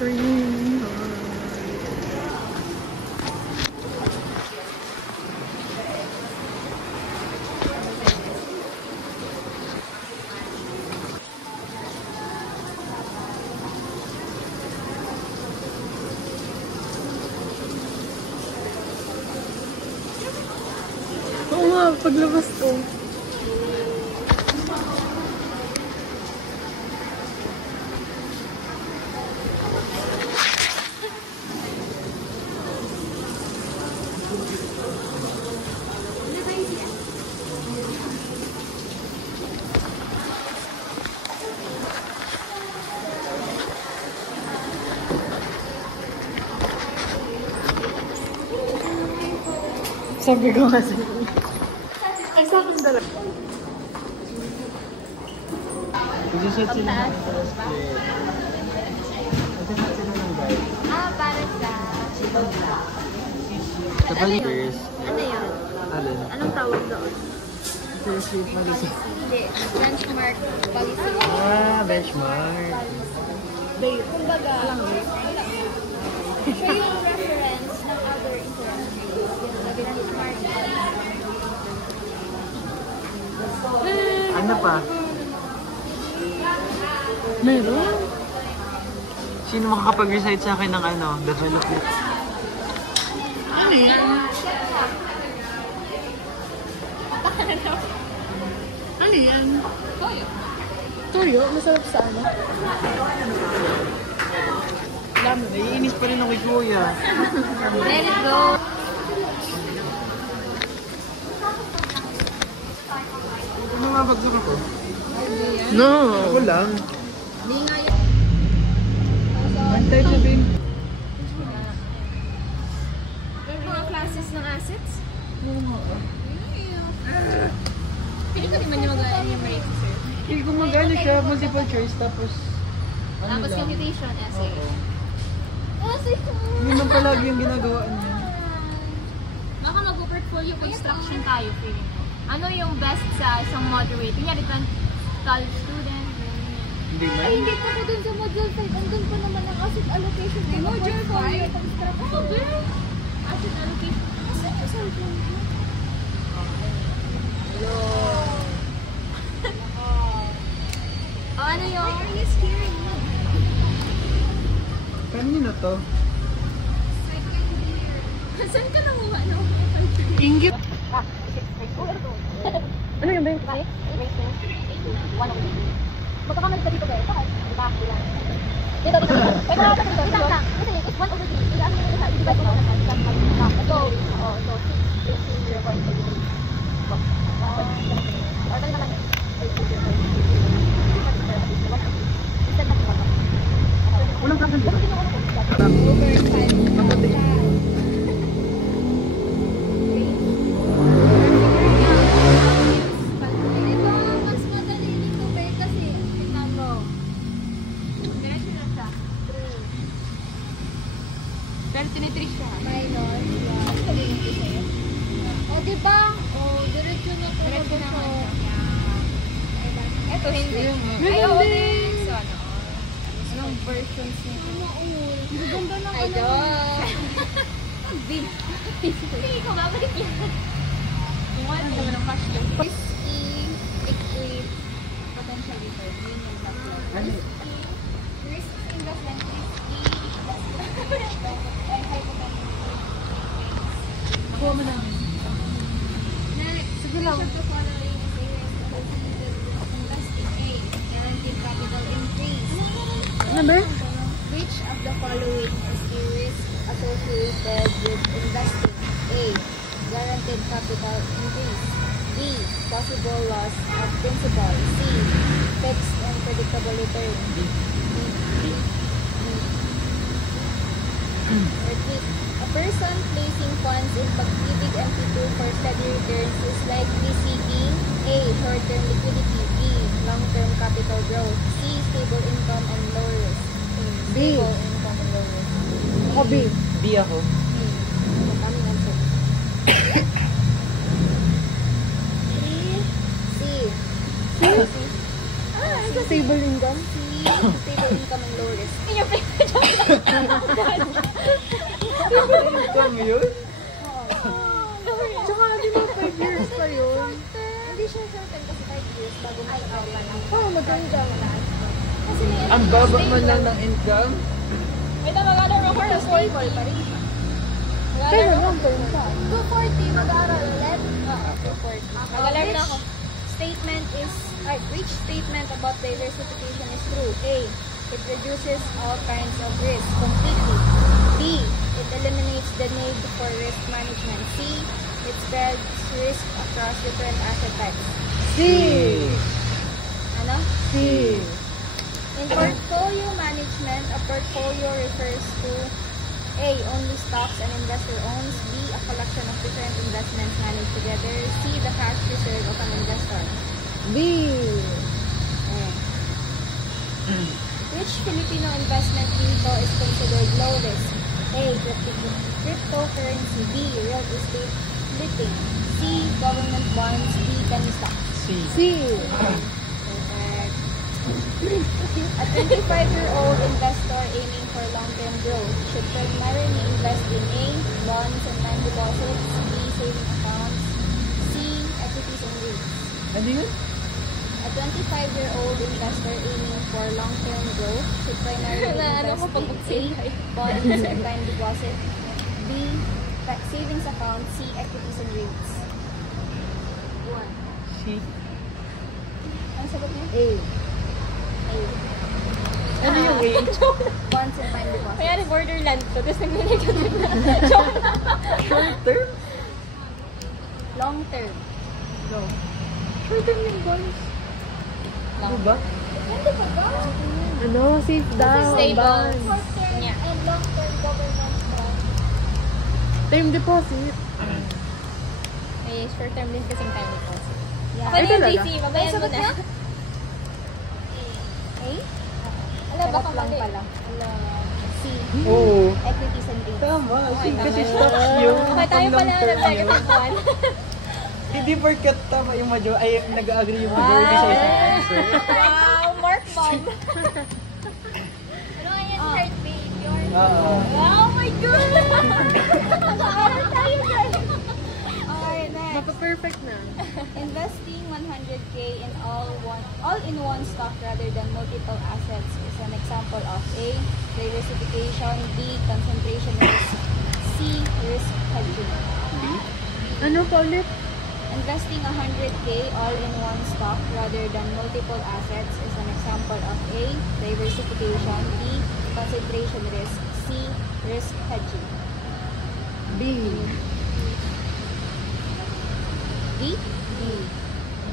raining. Oo nga, paglabas ko. Sabi ko kasi. Ay, sa akin dala. Isusot sila ng first plate. Isusot sila ng guide. Para sa... Sa palikers. Ano yun? Alin? Anong tawag doon? First plate policy. Hindi. Benchmark policy. Benchmark. Kumbaga, siya yung reference ng other insurance rates. Yung benchmark. Ano pa? Meron? Sino makakapag-recite sa akin ng development? Ano yan? Ano yan? Toyo. Toyo? Masarap sa ano? Alam mo, naiinis pa rin ako kay Kuya. Let it go! Ano nga bagsak ako? No! Ako lang. Hindi nga yun. Antay sabihin. Yung mga classes ng assets? Pili ko naman yung mag-enumerate, sir. Hindi ko magano siya, multiple choice, tapos... Tapos computation, essay. Essay ko! Hindi man palagi yung ginagawa niya. Baka mag-portfolio construction tayo, feeling mo. Ano yung best sa isang moderate? Kunyari, college student. Hindi man? Ay, hindi ko dun sa module 5. Andun pa naman ang asset allocation. Module 5? Oh, girl! Asset allocation. Asan yung cellphone ko? Hello! O, ano yung... Why are you scaring me? Kanina to? Saan ka namuha, no? Inggit. Ano yung ba yung kaya? Magkakamali ka dito ba? Bakit? Diba? Dito, dito. Pwede na natin dito. Dito lang. Kasi it's 1 over 3. Ilaan mo na divide mo na sa so, so 6. Order naman yun. Walang kasan dito. Over 5. Mabuti. Pero tinitrick siya. Minus. O, diba? O, diretso na ito. Diretso naman siya. Ito, hindi. Ayaw din. So, ano? Anong versions niya? Ganda ng ano. Big. Hindi ko babalik yan. Yung ano naman ang cash flow. Risky, equip, potential return. Yun yung backlog. Risky investment, risky investment. Kuha mo na. Next, sige lang. Which of the following is a risk associated with investing? A. Guaranteed capital increase. Ano ba? Which of the following is a risk associated with investing? A. Guaranteed capital increase. B. Possible loss of principal. C. Fixed and predictable return. D. Repeat. A person placing funds in Pag-ibig MP2 for steady returns is likely seeking A. Short-term liquidity. B. Long-term capital growth. C. Stable income and low risk. B. Stable income and low risk. Ako B. B ako. B. Kaming answer. 3. C. Stable income? C. Stable income and low risk. In your favorite Income yun? Tsaka di ba 5 years pa yun? Hindi siya certain kasi 5 years bago mag-aaral. Oo, maganda. Kasi may Ang baba man lang ng income? Wait, magkano mo for stable pa rin? Pero lang, pero siya. 240 mag-aaral ulit? Oo, 240. Mag-alarm na ako. Statement is, which statement about diversification is true? A. It reduces all kinds of risk completely. B. It eliminates the need for risk management. C. It spreads risk across different asset types. C. Ano? C. In portfolio management, a portfolio refers to A. Only stocks an investor owns. B. A collection of different investments managed together. C. The cash reserve of an investor. B. Which Filipino investment vehicle is considered low risk? A. Cryptocurrency. B. Real estate flipping. C. Government bonds. D. penny stocks. C. C. Perfect. A 25-year-old investor aiming for long-term growth should primarily invest in A. Bonds and time deposits. B. Saving accounts. C. Equities and REITs. Ano yun? A 25-year-old investor aiming for long-term growth should primarily invest in A. Bonds and time deposit. B. Savings account. C. Equities and REITs. 1. C. Ano sagot niya? A. A. Ano yung A? Bonds and time deposit. Kaya borderland to. Tapos nag-negative na. Short term? Long term. No. Short term yung bonds. Ano ba? Hindi ba ba? Ano? Safe daw. Stable. Bonds. Short term Yeah. and long term government bonds. Term deposit. May short-term din kasing time deposit. Yeah. Ako na yung talaga? JC. Mabayan mo na. A? Ala, baka Sarap lang mali. pala. C. Oo. Equities and REITs. Tama. C. Okay, Kasi tama. stocks yun. Okay, tayo Pang pala long term yun. nag-negative one. Hindi porket tama yung majority. Ay, nag-agree yung majority sa isang answer. Wow, Mark Mom. Ano nga yan? Heartbeat. Your Oo. Oh my God! Nakaaral tayo guys. Okay, next. Mapa-perfect na. Investing 100K in all-in-one stock rather than multiple assets is an example of A. Diversification. B. Concentration risk. C. Risk hedging. Ano pa ulit? Investing 100K all-in-one stock rather than multiple assets is an example of A. Diversification. B. Concentration risk. C. Risk hedging. B. D. D.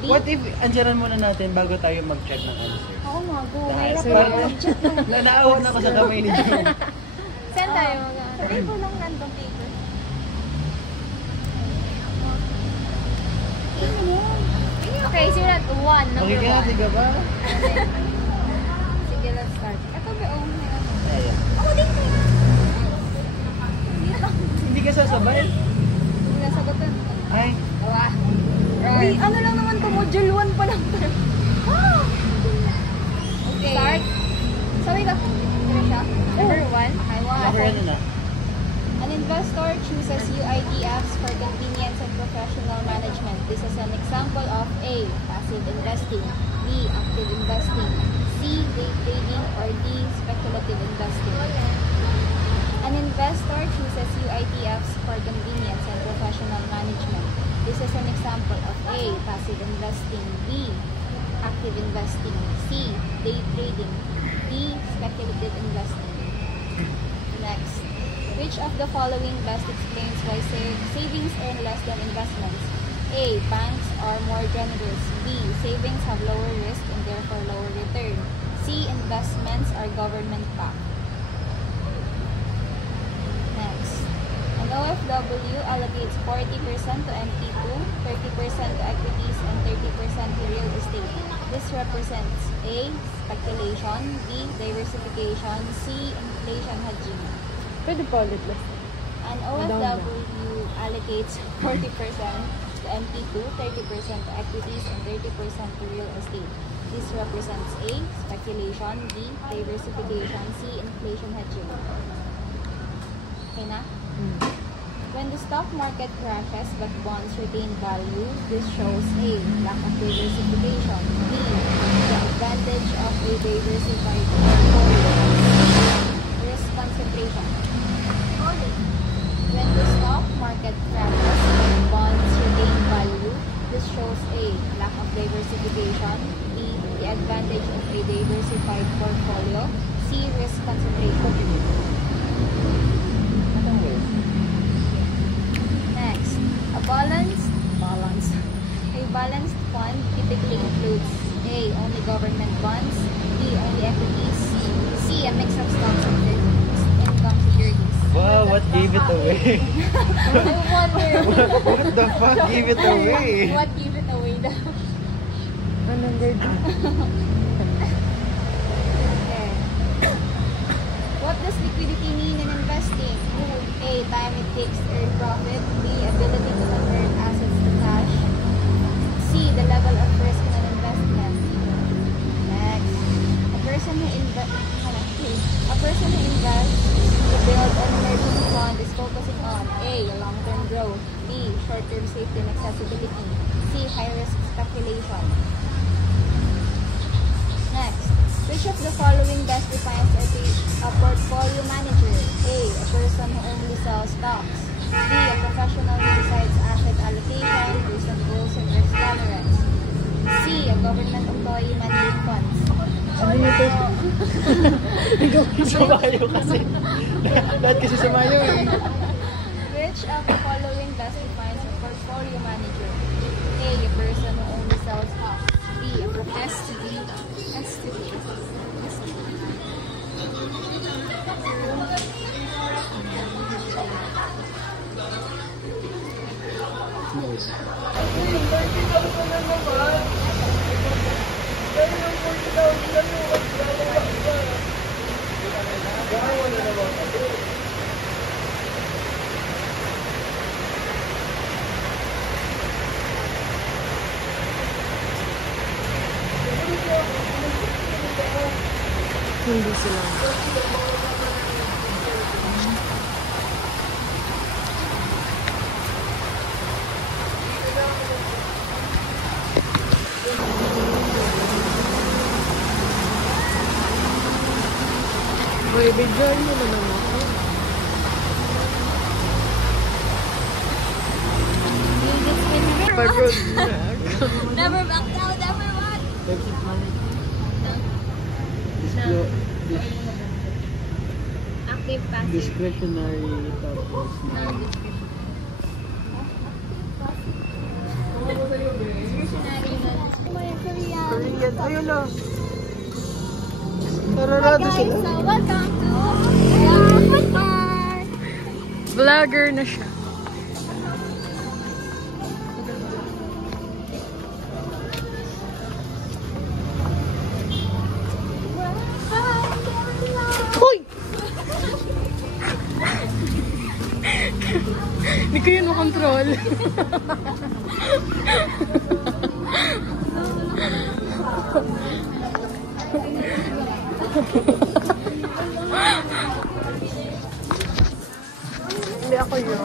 D. What if, answeran muna natin bago tayo mag-check ng answer? Oo nga, go. Dahil Mahirap parang lang. naawa na ako sa kamay ni Jane. Saan tayo? Sabay ko lang random paper. Okay, simulat. One, number Okay ka, one. tiga ba? Sige, let's start. Ito ba, may ano? Ayan. Ako din ko. Hindi ka sasabay? Hindi na sagutan. Ay, Gawa. Uy, ano lang naman to? Module 1 pa lang. Okay. Start. Sabi ka. Ano siya? Number one. Okay, number ano na? An investor chooses UITFs for convenience and professional management. This is an example of A. Passive investing. B. Active investing. C. Day trading. Or D. Speculative investing. An investor chooses UITFs for convenience and professional management. This is an example of A. Passive investing. B. Active investing. C. Day trading. D. Speculative investing. Next. Which of the following best explains why savings earn less than investments? A. Banks are more generous. B. Savings have lower risk and therefore lower return. C. Investments are government-backed. Next. An OFW allocates 40% to MT2, 30% to equities, and 30% to real estate. This represents A. Speculation. B. Diversification. C. Inflation hedging. Pwede pa ulit lang. An OFW allocates 40% to to MP2, 30% to equities, and 30% to real estate. This represents A. Speculation, B. Diversification, C. Inflation hedging. Okay na? When the stock market crashes but bonds retain value, this shows A. Lack of diversification, B. The advantage of a diversified portfolio, risk concentration. When the stock market crashes but bonds retain value, this shows A. Lack of diversification, B. The advantage of a diversified portfolio, C. Risk concentration. Next, a balanced fund typically includes A. Only government bonds, B. Only equities, C. A mix of stocks and fixed income securities. Wow, what gave it away? I wonder. What the fuck gave it away? What gave it away daw? Anong grade? Okay. What does liquidity mean in investing? A. Time it takes to earn profit. B. Ability to convert assets to cash. C. The level of risk in an investment. Next. A person who invests to build an emergency fund is focusing on A. Long-term growth. B. Short-term safety and accessibility. C. High-risk speculation. Next. Which of the following best defines a portfolio manager? A. A person who only sells stocks. B. A professional who decides asset allocation based on goals and risk tolerance. C. A government employee managing funds. Ano nito? Sumayo kasi. Lahat kasi sumayo eh. Which of the following best defines a portfolio manager? A. A person who only sells stocks. B. A professional. Hindi sila. Uy, bigyan mo na naman ako. Pagod na. Never back down, never back. Active, passive. Discretionary tapos na. Korean. Ayun na. Nararado sila. So, welcome to Food Park! Vlogger na siya. Uy! Hindi ko yun makontrol. Hindi ako yun.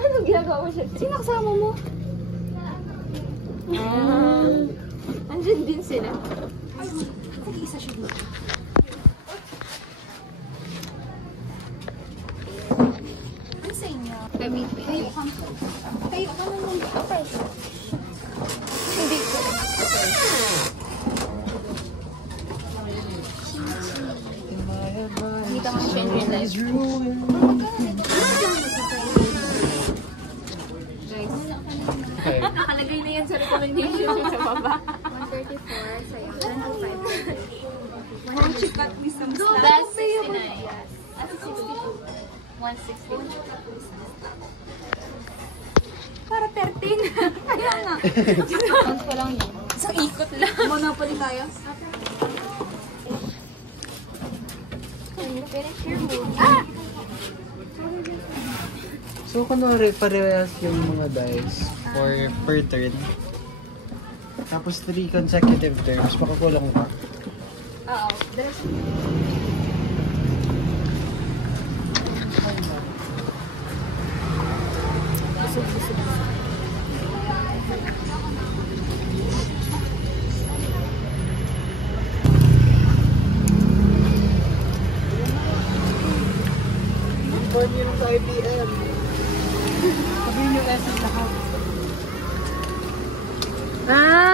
Anong ginagawa mo siya? Sino kasama mo? Andyan din sila. Nag-iisa siya dito. Ano sa inyo? Kayo ka naman kapal. Hindi ko. Hindi ka mga siya in real life. Nakalagay na yan sa recommendation sa baba. 130. 24, sayang. 25. That's 69. That's 62. 160. Para 13. Kaya nga. Count ko lang yun. Isang ikot lang. Monopoly tayo. Can you finish your movie? So, kunwari, parehas yung mga dice for per turn. Tapos 3 consecutive turns, makakulang ka. Oo. Inform nyo sa IBM. Sabihin yung essence lahat. Ah!